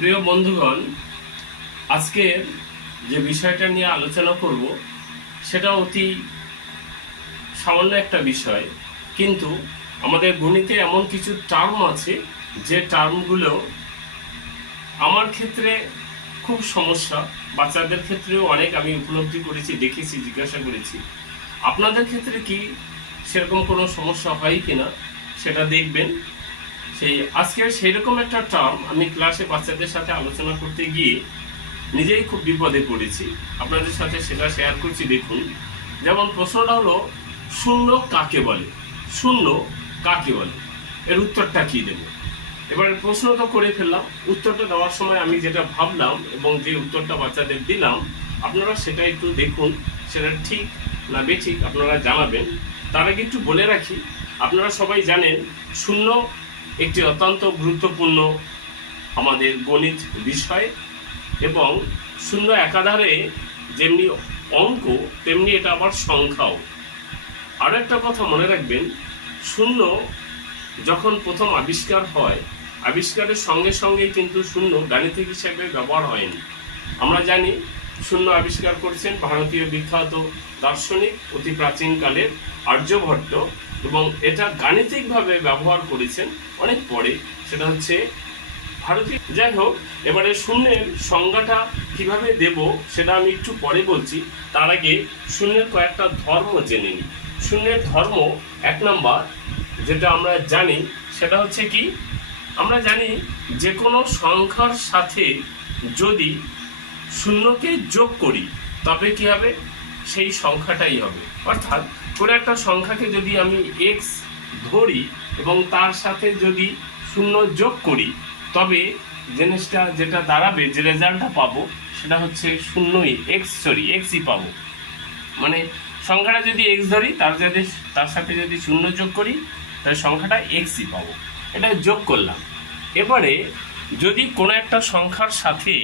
প্রিয় বন্ধুগণ, আজকে যে বিষয়টা নিয়ে আলোচনা করব, সেটা অতি সামান্য একটা বিষয়। কিন্তু আমাদের গণিতে এমন কিছু টার্ম আছে, যে টার্মগুলো আমার ক্ষেত্রে খুব সমস্যা, বাচ্চাদের ক্ষেত্রেও অনেক আমি উপলব্ধি করেছি, দেখেছি, জিজ্ঞাসা করেছি। আপনাদের ক্ষেত্রে কি সেরকম কোনো সমস্যা হয় কি না সেটা দেখবেন। সেই আজকে সেরকম একটা টার্ম আমি ক্লাসে বাচ্চাদের সাথে আলোচনা করতে গিয়ে নিজেই খুব বিপদে পড়েছি। আপনাদের সাথে সেটা শেয়ার করছি, দেখুন। যেমন প্রশ্নটা হলো, শূন্য কাকে বলে? শূন্য কাকে বলে? এর উত্তরটা কি দেবো? এবার প্রশ্ন তো করে ফেললাম। উত্তরটা দেওয়ার সময় আমি যেটা ভাবলাম এবং যে উত্তরটা বাচ্চাদের দিলাম, আপনারা সেটা একটু দেখুন, সেটা ঠিক না বেঠিক আপনারা জানাবেন। তার আগে একটু বলে রাখি, আপনারা সবাই জানেন, শূন্য একটি অত্যন্ত গুরুত্বপূর্ণ আমাদের গণিত বিষয় এবং শূন্য একাধারে যেমনি অঙ্ক, তেমনি এটা আবার সংখ্যাও। আরও একটা কথা মনে রাখবেন, শূন্য যখন প্রথম আবিষ্কার হয়, আবিষ্কারের সঙ্গে সঙ্গেই কিন্তু শূন্য গাণিতিক হিসেবে ব্যবহার হয়নি। আমরা জানি শূন্য আবিষ্কার করছেন ভারতীয় বিখ্যাত দার্শনিক অতি প্রাচীনকালের আর্যভট্ট। এবং এটা গাণিতিকভাবে ব্যবহার করেছেন অনেক পরে। সেটা হচ্ছে ভারতীয় যাই হোক, এবারে শূন্যের সংজ্ঞাটা কীভাবে দেব সেটা আমি একটু পরে বলছি। তার আগে শূন্যের কয়েকটা ধর্ম জেনে নিই। শূন্যের ধর্ম এক নম্বর, যেটা আমরা জানি, সেটা হচ্ছে কি? আমরা জানি যে কোনো সংখ্যার সাথে যদি শূন্যকে যোগ করি, তবে কি হবে? সেই সংখ্যাটাই হবে। অর্থাৎ কোনো একটা সংখ্যাকে যদি আমি এক্স ধরি এবং তার সাথে যদি শূন্য যোগ করি, তবে জিনিসটা যেটা দাঁড়াবে, যে রেজাল্টটা পাবো, সেটা হচ্ছে শূন্যই এক্স সরি এক্সই পাবো। মানে সংখ্যাটা যদি এক্স ধরি, তার যদি, তার সাথে যদি শূন্য যোগ করি, তাহলে সংখ্যাটা এক্সই পাবো। এটা যোগ করলাম। এবারে যদি কোনো একটা সংখ্যার সাথে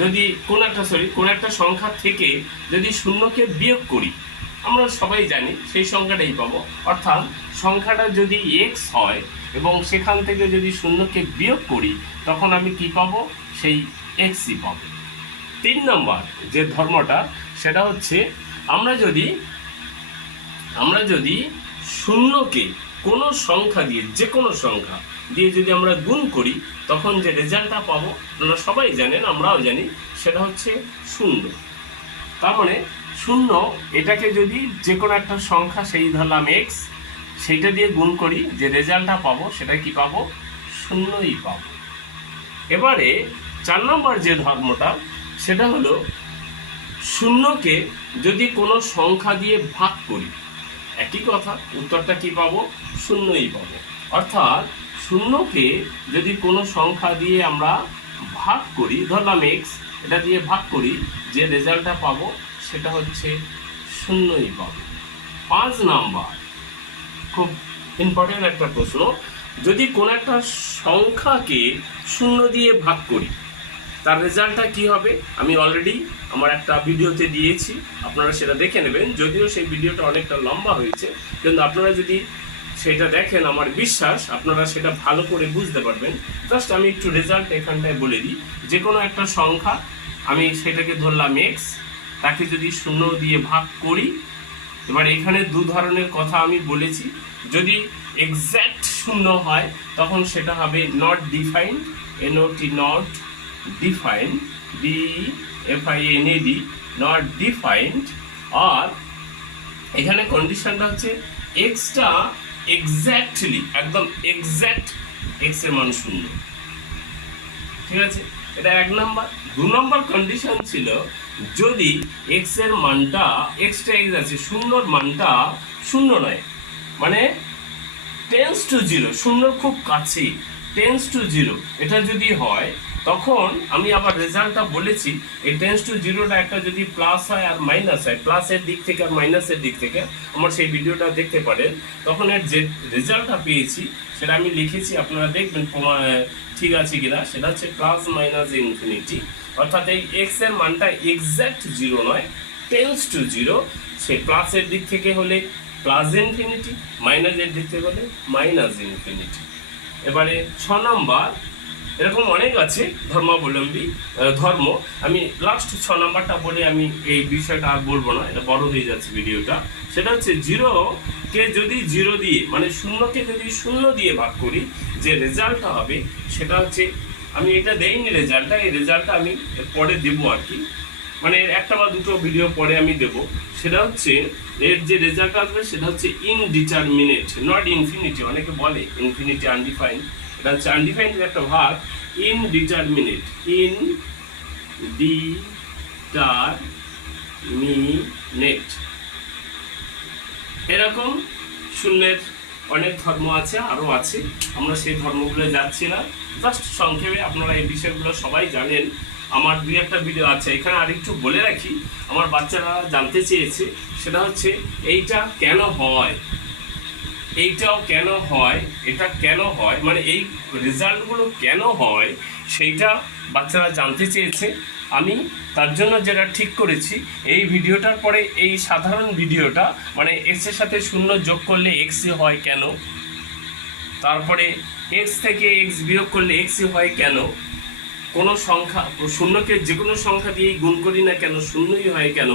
যদি কোন একটা সরি কোন একটা সংখ্যা থেকে যদি শূন্যকে বিয়োগ করি, আমরা সবাই জানি সেই সংখ্যাটাই পাবো। অর্থাৎ সংখ্যাটা যদি এক্স হয় এবং সেখান থেকে যদি শূন্যকে বিয়োগ করি, তখন আমি কি পাবো? সেই এক্সই পাবো। তিন নম্বর যে ধর্মটা, সেটা হচ্ছে আমরা যদি আমরা যদি শূন্যকে কোনো সংখ্যা দিয়ে যে কোনো সংখ্যা দিয়ে যদি আমরা গুণ করি, তখন যে রেজাল্টটা পাবো, আপনারা সবাই জানেন, আমরাও জানি, সেটা হচ্ছে শূন্য। তার মানে শূন্য, এটাকে যদি যে কোনো একটা সংখ্যা, সেই ধরলাম এক্স সেইটা দিয়ে গুণ করি, যে রেজাল্টটা পাবো, সেটা কি পাবো? শূন্যই পাবো। এবারে চার নম্বর যে ধর্মটা, সেটা হলো শূন্যকে যদি কোনো সংখ্যা দিয়ে ভাগ করি, একই কথা, উত্তরটা কি পাবো? শূন্যই পাবো। অর্থাৎ শূন্যকে যদি কোনো সংখ্যা দিয়ে আমরা ভাগ করি ধরলাম এক্স এটা দিয়ে ভাগ করি, যে রেজাল্টটা পাবো সেটা হচ্ছে শূন্যই পাবো। পাঁচ নাম্বার, খুব ইম্পর্টেন্ট একটা প্রশ্ন। যদি কোনো একটা সংখ্যাকে শূন্য দিয়ে ভাগ করি, তার রেজাল্টটা কি হবে? আমি অলরেডি আমার একটা ভিডিওতে দিয়েছি, আপনারা সেটা দেখে নেবেন। যদিও সেই ভিডিওটা অনেকটা লম্বা হয়েছে, কিন্তু আপনারা যদি সেটা দেখেন, আমার বিশ্বাস, আপনারা সেটা ভালো করে বুঝতে পারবেন। জাস্ট আমি একটু রেজাল্ট এখানটায় বলে দিই। যে কোনো একটা সংখ্যা, আমি সেটাকে ধরলাম এক্স তাকে যদি শূন্য দিয়ে ভাগ করি, এবার এখানে দু ধরনের কথা আমি বলেছি। যদি এক্স্যাক্ট শূন্য হয়, তখন সেটা হবে not defined N O T not defined D F I N D not defined আর এখানে কন্ডিশনটা হচ্ছে এক্সটা এক্স্যাক্টলি একদম এক্স্যাক্ট এক্সের মান শূন্য। ঠিক আছে? এটা এক নাম্বার। দু নম্বর কন্ডিশন ছিল যদি এক্সের মানটা এক্সটা এক্স আছে, শূন্যর মানটা শূন্য নয় মানে টেন্স টু জিরো শূন্যর খুব কাছে টেন্স টু জিরো এটা যদি হয় তখন আমি আবার রেজাল্টটা বলেছি, এই টেন্স টু জিরোটা একটা যদি প্লাস হয় আর মাইনাস হয় প্লাসের দিক থেকে আর মাইনাসের দিক থেকে, আমার সেই ভিডিওটা দেখতে পারেন। তখন এর যে রেজাল্টটা পেয়েছি, সেটা আমি লিখেছি, আপনারা দেখবেন ঠিক আছে কিনা, সেটা হচ্ছে প্লাস মাইনাস ইনফিনিটি অর্থাৎ এই এক্সের মানটা এক্স্যাক্ট জিরো নয় টেন্স টু জিরো সেই প্লাসের দিক থেকে হলে প্লাস ইনফিনিটি মাইনাসের দিক থেকে হলে মাইনাস ইনফিনিটি এবারে ছ নম্বর এরকম অনেক আছে, ধর্মাবলম্বী ধর্ম। আমি লাস্ট ছ নাম্বারটা বলে আমি এই বিষয়টা আর বলব না, এটা বড় হয়ে যাচ্ছে ভিডিওটা। সেটা হচ্ছে জিরো কে যদি জিরো দিয়ে মানে শূন্যকে যদি শূন্য দিয়ে ভাগ করি, যে রেজাল্টটা হবে, সেটা হচ্ছে, আমি এটা দেইনি রেজাল্টটা, এই রেজাল্টটা আমি পরে দেবো আর কি। মানে একটা বা দুটো ভিডিও পরে আমি দেব। সেটা হচ্ছে, এর যে রেজাল্ট আসবে, সেটা হচ্ছে ইনডিটারমিনেট নট ইনফিনিটি অনেকে বলে ইনফিনিটি আনডিফাইন এটা হচ্ছে আনডিফাইন একটা ভাগ ইনডিটারমিনেট ইন ডিটারমিনেট এরকম শূন্যের অনেক ধর্ম আছে আরও আছে। আমরা সেই ধর্মগুলো যাচ্ছি না। জাস্ট সংক্ষেপে আপনারা এই বিষয়গুলো সবাই জানেন। আমার দুই একটা ভিডিও আছে। এখানে আরেকটু বলে রাখি। আমার বাচ্চারা জানতে চেয়েছে, সেটা হচ্ছে এইটা কেন হয়? এইটাও কেন হয়, এটা কেন হয় মানে এই রেজাল্টগুলো কেন হয়, সেইটা বাচ্চারা জানতে চেয়েছে। আমি তার জন্য যেটা ঠিক করেছি, এই ভিডিওটার পরে এই সাধারণ ভিডিওটা মানে এক্সের সাথে শূন্য যোগ করলে এক্সই হয় কেন? তারপরে এক্স থেকে এক্স বিয়োগ করলে এক্সই হয় কেন? কোনো সংখ্যা, শূন্যকে যে কোনো সংখ্যা দিয়েই গুণ করি না কেন, শূন্যই হয় কেন?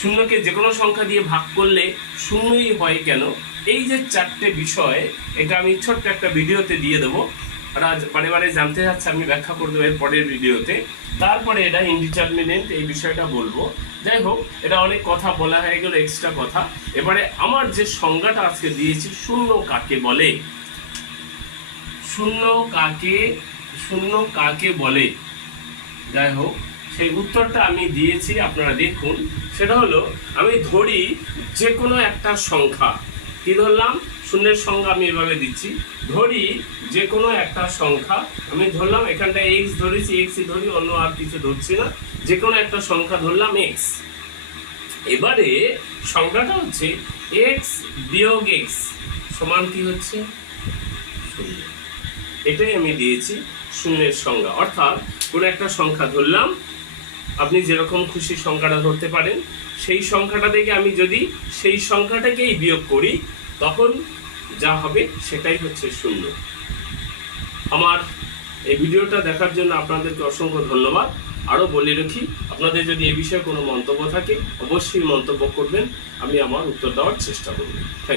শূন্যকে যে কোনো সংখ্যা দিয়ে ভাগ করলে শূন্যই হয় কেন? এই যে চারটে বিষয়, এটা আমি ছোট্ট একটা ভিডিওতে দিয়ে দেবো। ওরা বারে বারে জানতে যাচ্ছে, আমি ব্যাখ্যা করে দেবো পরের ভিডিওতে। তারপরে এটা ইনডিটারমিনেন্ট এই বিষয়টা বলব। যাই হোক, এটা অনেক কথা বলা হয়ে গেল এক্সট্রা কথা। এবারে আমার যে সংজ্ঞাটা আজকে দিয়েছি, শূন্য কাকে বলে? শূন্য কাকে শূন্য কাকে বলে? যাই হোক সেই উত্তরটা আমি দিয়েছি, আপনারা দেখুন। সেটা হলো, আমি ধরি যে কোনো একটা সংখ্যা। কি ধরলাম? শূন্যের সংখ্যা আমি এভাবে দিচ্ছি। ধরি যে কোনো একটা সংখ্যা। আমি ধরলাম, এখানটা এক্স ধরেছি এক্সই ধরি, অন্য আর কিছু ধরছি না। যে কোনো একটা সংখ্যা ধরলাম এক্স এবারে সংখ্যাটা হচ্ছে এক্স বিয়োগ এক্স সমান কি হচ্ছে? শূন্য। এটাই আমি দিয়েছি শূন্যের সংজ্ঞা। অর্থাৎ কোনো একটা সংখ্যা ধরলাম আপনি যেরকম খুশি সংখ্যাটা ধরতে পারেন, সেই সংখ্যাটা থেকে আমি যদি সেই সংখ্যাটাকেই বিয়োগ করি, তখন যা হবে সেটাই হচ্ছে শূন্য। আমার এই ভিডিওটা দেখার জন্য আপনাদেরকে অসংখ্য ধন্যবাদ। আরও বলে রাখি, আপনাদের যদি এ বিষয়ে কোনো মন্তব্য থাকে, অবশ্যই মন্তব্য করবেন, আমি আমার উত্তর দেওয়ার চেষ্টা করব। থ্যাংক